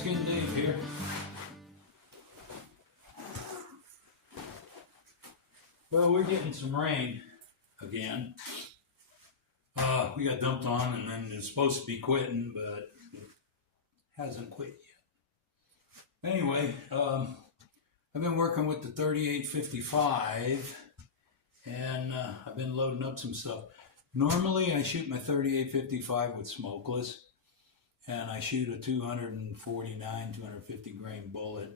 Redskin Dave here. Well, we're getting some rain again. We got dumped on and then it's supposed to be quitting, but it hasn't quit yet. Anyway, I've been working with the 3855 and I've been loading up some stuff. Normally I shoot my 3855 with smokeless and I shoot a 249, 250 grain bullet.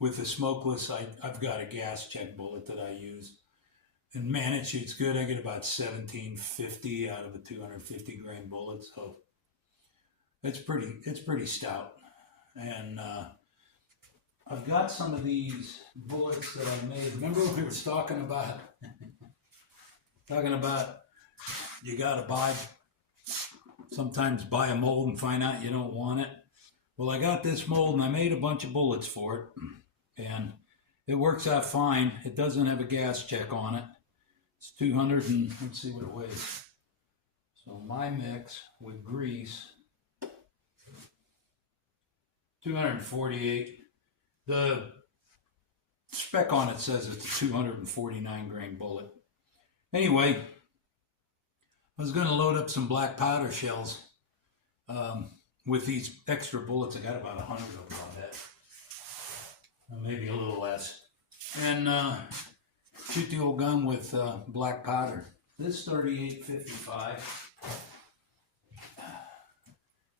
With the smokeless, I've got a gas check bullet that I use. And man, it shoots good. I get about 1750 out of a 250 grain bullet, so it's pretty stout. And I've got some of these bullets that I made. Remember when we were talking about you gotta sometimes buy a mold and find out you don't want it. Well, I got this mold and I made a bunch of bullets for it, and it works out fine. It doesn't have a gas check on it. It's 200 and let's see what it weighs. So my mix with grease, 248. The spec on it says it's a 249 grain bullet. Anyway, I was going to load up some black powder shells with these extra bullets. I got about 100 of them on that, maybe a little less, and shoot the old gun with black powder. This 3855,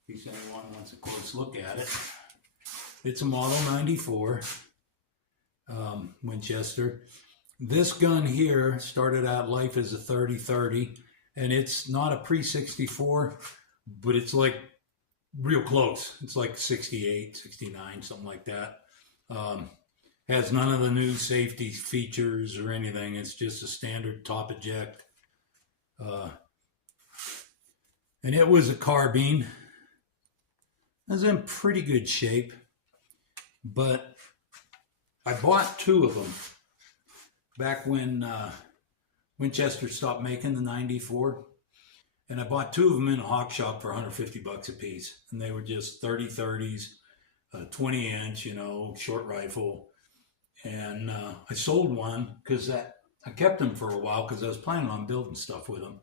in case anyone wants a close look at it, it's a Model 94 Winchester. This gun here started out life as a 30-30, and it's not a pre-64, but it's like real close. It's like 68, 69, something like that. Has none of the new safety features or anything. It's just a standard top eject. And it was a carbine. It was in pretty good shape, but I bought two of them back when Winchester stopped making the 94. And I bought two of them in a hawk shop for 150 bucks a piece. And they were just 30-30s, 20 inch, short rifle. And I sold one because I kept them for a while because I was planning on building stuff with them.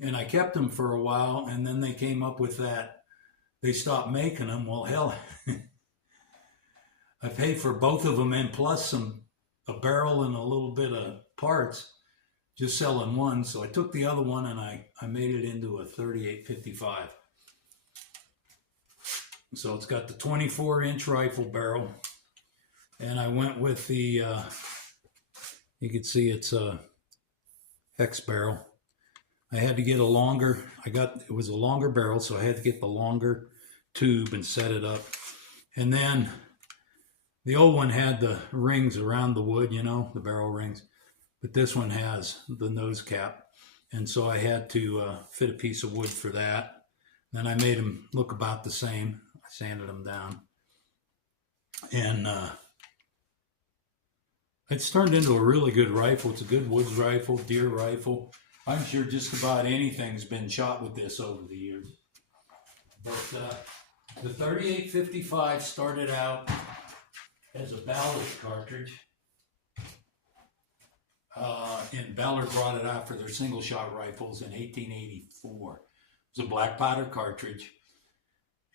And I kept them for a while, and then they came up with that. They stopped making them. Well, hell, I paid for both of them and plus a barrel and a little bit of parts, just selling one. So I took the other one and I made it into a 3855. So it's got the 24-inch rifle barrel. And I went with the, you can see it's a hex barrel. I had to get it was a longer barrel, so I had to get the longer tube and set it up. And then the old one had the rings around the wood, the barrel rings. But this one has the nose cap. And so I had to fit a piece of wood for that. Then I made them look about the same. I sanded them down. And it's turned into a really good rifle. It's a good woods rifle, deer rifle. I'm sure just about anything's been shot with this over the years. But the 3855 started out as a Ballard cartridge. And Ballard brought it out for their single shot rifles in 1884. It was a black powder cartridge.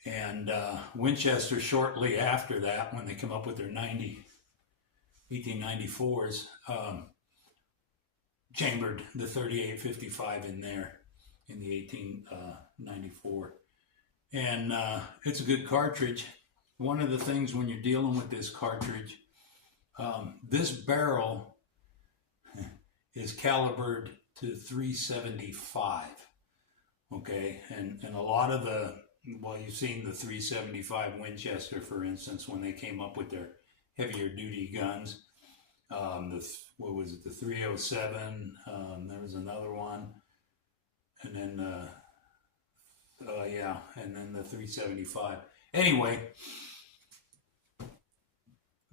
And Winchester, shortly after that, when they come up with their 1894s, chambered the 3855 in there in the 1894. And it's a good cartridge. One of the things when you're dealing with this cartridge, this barrel is calibered to 375. Okay, and a lot of you've seen the 375 Winchester, for instance, when they came up with their heavier duty guns. What was it, the 307, there was another one, and then and then the 375. Anyway,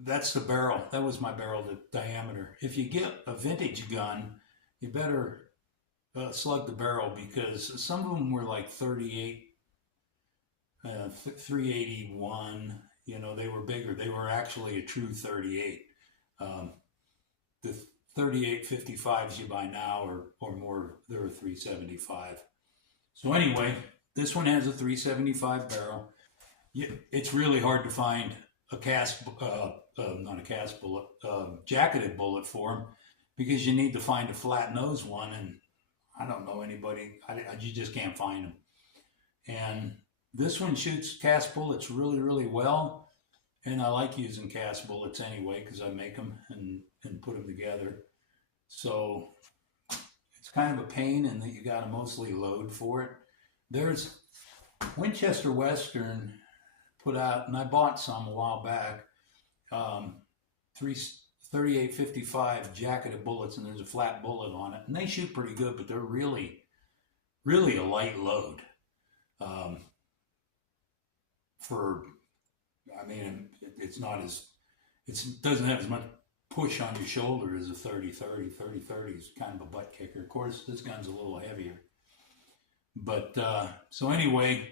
that's the barrel. That was my barrel, the diameter. If you get a vintage gun, you better slug the barrel, because some of them were like 38 381. You know, they were bigger. They were actually a true 38. The 3855s you buy now or more, they're 375. So anyway, this one has a 375 barrel. It's really hard to find a not a cast bullet, jacketed bullet for them, because you need to find a flat nose one, and I don't know anybody. You just can't find them. And this one shoots cast bullets really, really well, and I like using cast bullets anyway because I make them and put them together. So it's kind of a pain in that you got to mostly load for it. There's Winchester Western put out, and I bought some a while back, 3855 jacketed bullets, and there's a flat bullet on it, and they shoot pretty good, but they're really, really a light load. It's not as, it doesn't have as much push on your shoulder as a 30-30. 30-30 is kind of a butt kicker. Of course, this gun's a little heavier. But, so anyway,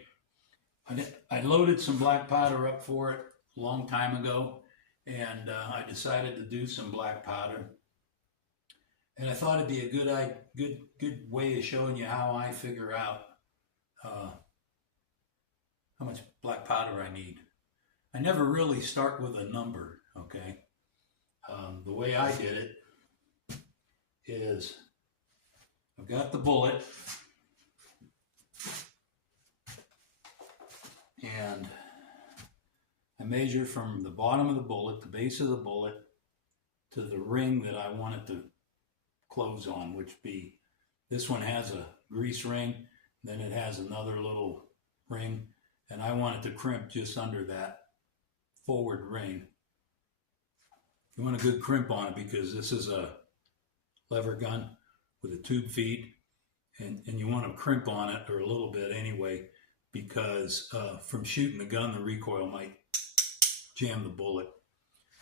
I loaded some black powder up for it a long time ago, and I decided to do some black powder. And I thought it'd be a good way of showing you how I figure out how much black powder I need. I never really start with a number, okay? The way I did it is I've got the bullet, and I measure from the bottom of the bullet, the base of the bullet, to the ring that I want it to close on, which be, this one has a grease ring, then it has another little ring, and I want it to crimp just under that forward ring. You want a good crimp on it because this is a lever gun with a tube feed, and you want to crimp on it, or a little bit anyway, because from shooting the gun, the recoil might jam the bullet.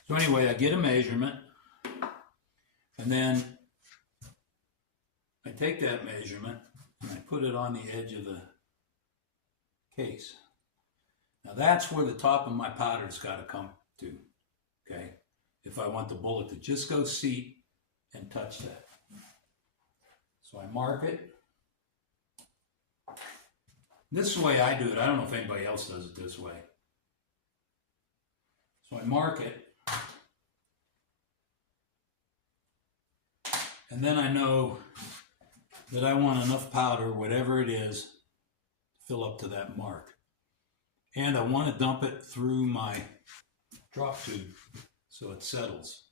So anyway, I get a measurement, and then I take that measurement and I put it on the edge of the case. Now that's where the top of my powder's got to come to, okay? If I want the bullet to just go seat and touch that. So I mark it. This is the way I do it. I don't know if anybody else does it this way. So I mark it. And then I know that I want enough powder, whatever it is, to fill up to that mark. And I want to dump it through my drop tube so it settles.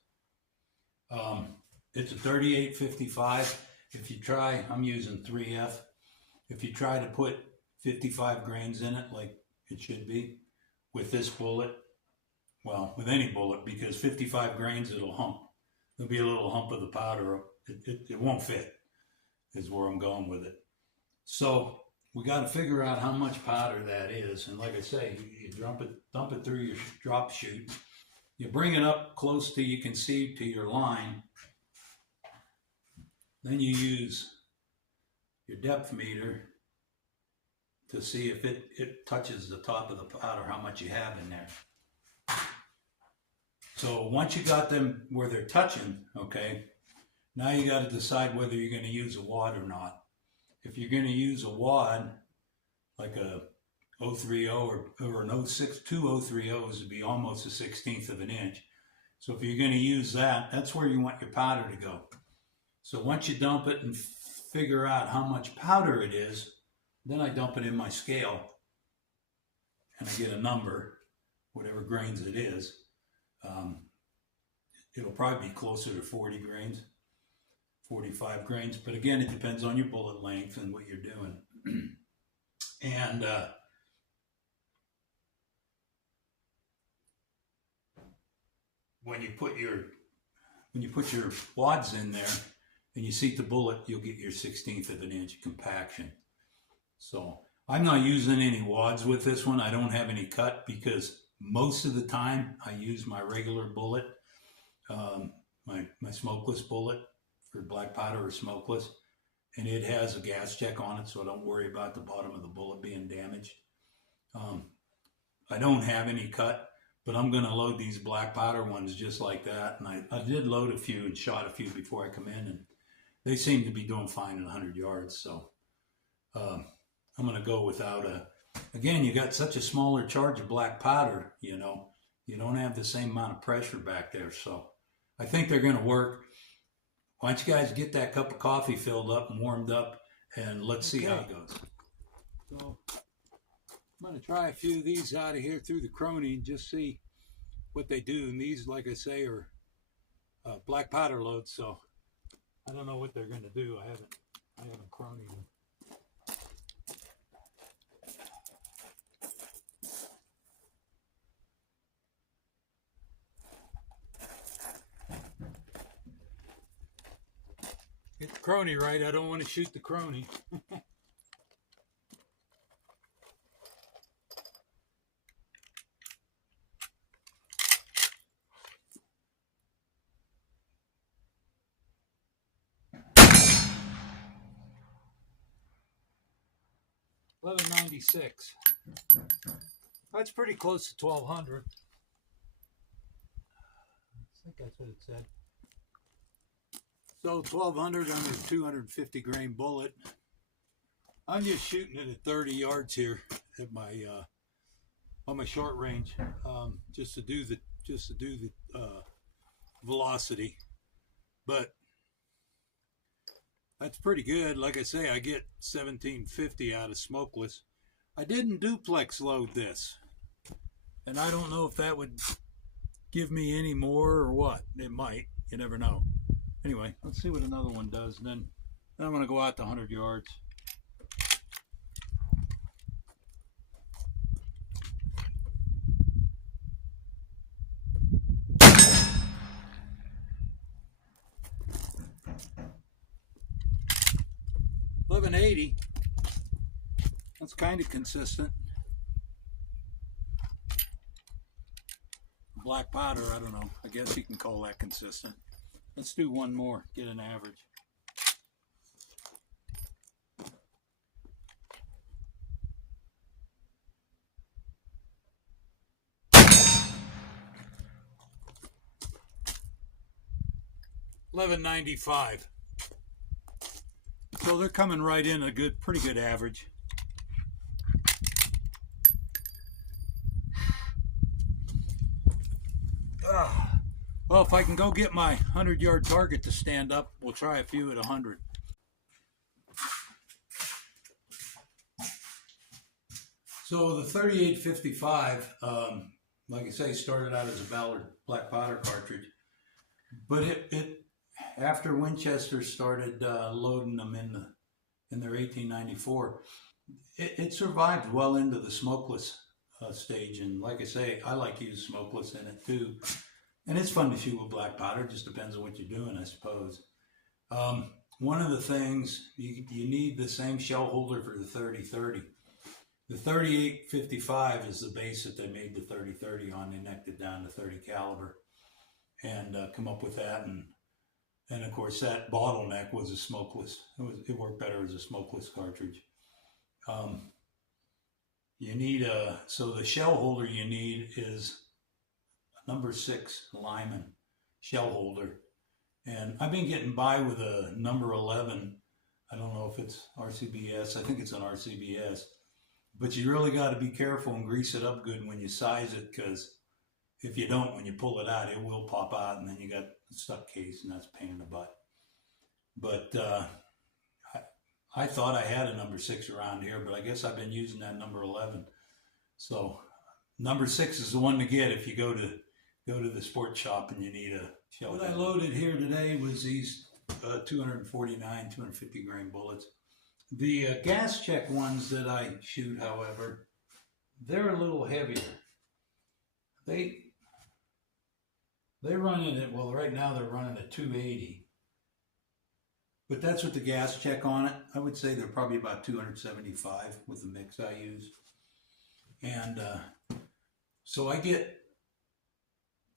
It's a 3855. If you try, I'm using 3F. If you try to put 55 grains in it like it should be with this bullet, well, with any bullet, because 55 grains, it'll hump. There'll be a little hump of the powder. It won't fit, is where I'm going with it. So we got to figure out how much powder that is. And like I say, you dump it through your drop chute. You bring it up close to, you can see, to your line. Then you use your depth meter to see if it touches the top of the powder, how much you have in there. So once you got them where they're touching, okay, now you got to decide whether you're going to use a wad or not. If you're going to use a wad, like a 030 or an 06, two 030s would be almost a 1/16 of an inch. So if you're going to use that, that's where you want your powder to go. So once you dump it and figure out how much powder it is, then I dump it in my scale and I get a number, whatever grains it is. It'll probably be closer to 40 grains, 45 grains. But again, it depends on your bullet length and what you're doing. And when you put your wads in there and you seat the bullet, you'll get your 1/16 of an inch compaction. So I'm not using any wads with this one. I don't have any cut because most of the time I use my regular bullet, my smokeless bullet for black powder or smokeless, and it has a gas check on it, so I don't worry about the bottom of the bullet being damaged. I don't have any cut, but I'm going to load these black powder ones just like that. And I did load a few and shot a few before I come in, and they seem to be doing fine at 100 yards. So I'm going to go without a, again, you got such a smaller charge of black powder, you know, you don't have the same amount of pressure back there. So I think they're going to work. Why don't you guys get that cup of coffee filled up and warmed up, and let's see how it goes. So I'm going to try a few of these out of here through the Crony and just see what they do. And these, like I say, are black powder loads, so I don't know what they're going to do. I haven't Cronied them. Get the Crony right. I don't want to shoot the Crony. $11.96. That's pretty close to 1200. I think that's what it said. So 1200 on a 250 grain bullet. I'm just shooting it at 30 yards here at my on my short range, just to do the velocity. But that's pretty good. Like I say, I get 1750 out of smokeless. I didn't duplex load this, and I don't know if that would give me any more or what. It might. You never know. Anyway, let's see what another one does. And then I'm going to go out to 100 yards. $11.80. That's kind of consistent. Black powder, I don't know. I guess you can call that consistent. Let's do one more, get an average. $11.95. So they're coming right in a good, pretty good average. Well, if I can go get my 100-yard target to stand up, we'll try a few at 100. So the 3855, like I say, started out as a Ballard black powder cartridge, but it after Winchester started loading them in their 1894, it survived well into the smokeless stage. And like I say, I like to use smokeless in it too. And it's fun to shoot with black powder. It just depends on what you're doing, I suppose. One of the things, you need the same shell holder for the 30-30. The 3855 is the base that they made the 30-30 on. They necked it down to 30 caliber and come up with that. And of course, that bottleneck was a smokeless. It worked better as a smokeless cartridge. You need so the shell holder you need is number 6 Lyman shell holder, and I've been getting by with a number 11. I don't know if it's RCBS. I think it's an RCBS, but you really got to be careful and grease it up good when you size it, because if you don't, when you pull it out, it will pop out, and then you got a stuck case, and that's a pain in the butt. But I thought I had a number 6 around here, but I guess I've been using that number 11. So number 6 is the one to get if you go to the sports shop and you need a shell. What I loaded here today was these 250 grain bullets. The gas check ones that I shoot, however, they're a little heavier. They run in it, well, right now they're running at 280. But that's with the gas check on it. I would say they're probably about 275 with the mix I use. And so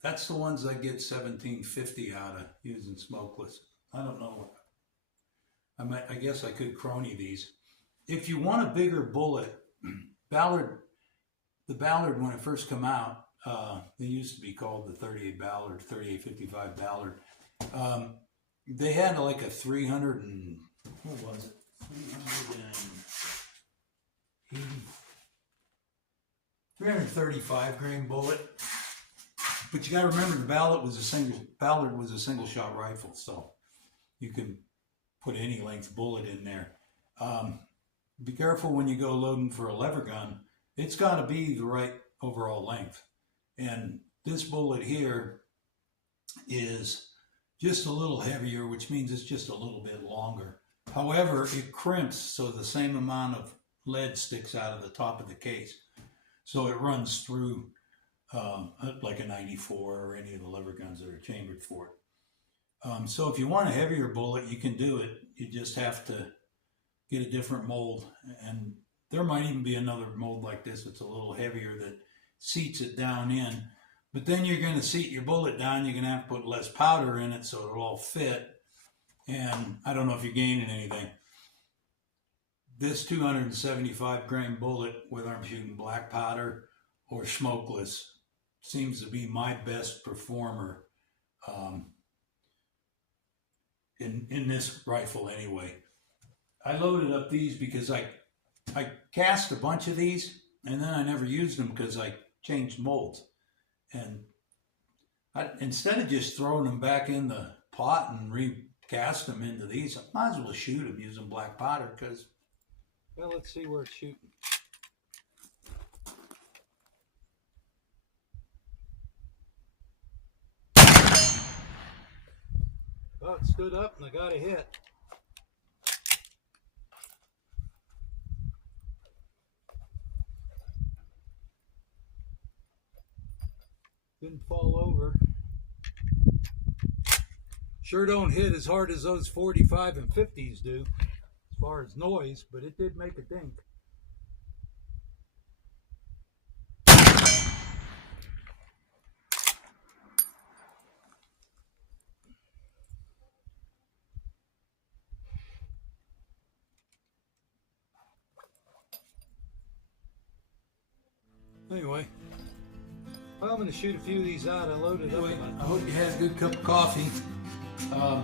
that's the ones I get 1750 out of using smokeless. I don't know. I guess I could crony these. If you want a bigger bullet, Ballard the Ballard, when it first come out, they used to be called the 38 Ballard, 3855 Ballard. They had like a 300 and, what was it? 335 grain bullet. But you got to remember, the Ballard was a single shot rifle, so you can put any length bullet in there. Be careful when you go loading for a lever gun. It's got to be the right overall length. And this bullet here is just a little heavier, which means it's just a little bit longer. However, it crimps, so the same amount of lead sticks out of the top of the case. So it runs through like a 94 or any of the lever guns that are chambered for it. So if you want a heavier bullet, you can do it. You just have to get a different mold. And there might even be another mold like this that's a little heavier that seats it down in. But then you're going to seat your bullet down. You're going to have to put less powder in it so it'll all fit. And I don't know if you're gaining anything. This 275 grain bullet, whether I'm shooting black powder or smokeless, seems to be my best performer in this rifle anyway. I loaded up these because I cast a bunch of these and then I never used them because I changed molds. And instead of just throwing them back in the pot and recast them into these, I might as well shoot them using black powder because, well, let's see where it's shooting. Well, it stood up and I got a hit. Didn't fall over. Sure don't hit as hard as those 45 and 50s do as far as noise, but it did make a dink. Anyway, well, I'm going to shoot a few of these out. I loaded up. I hope you had a good cup of coffee. I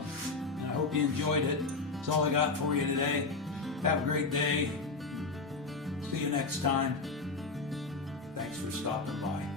hope you enjoyed it. That's all I got for you today. Have a great day. See you next time. Thanks for stopping by.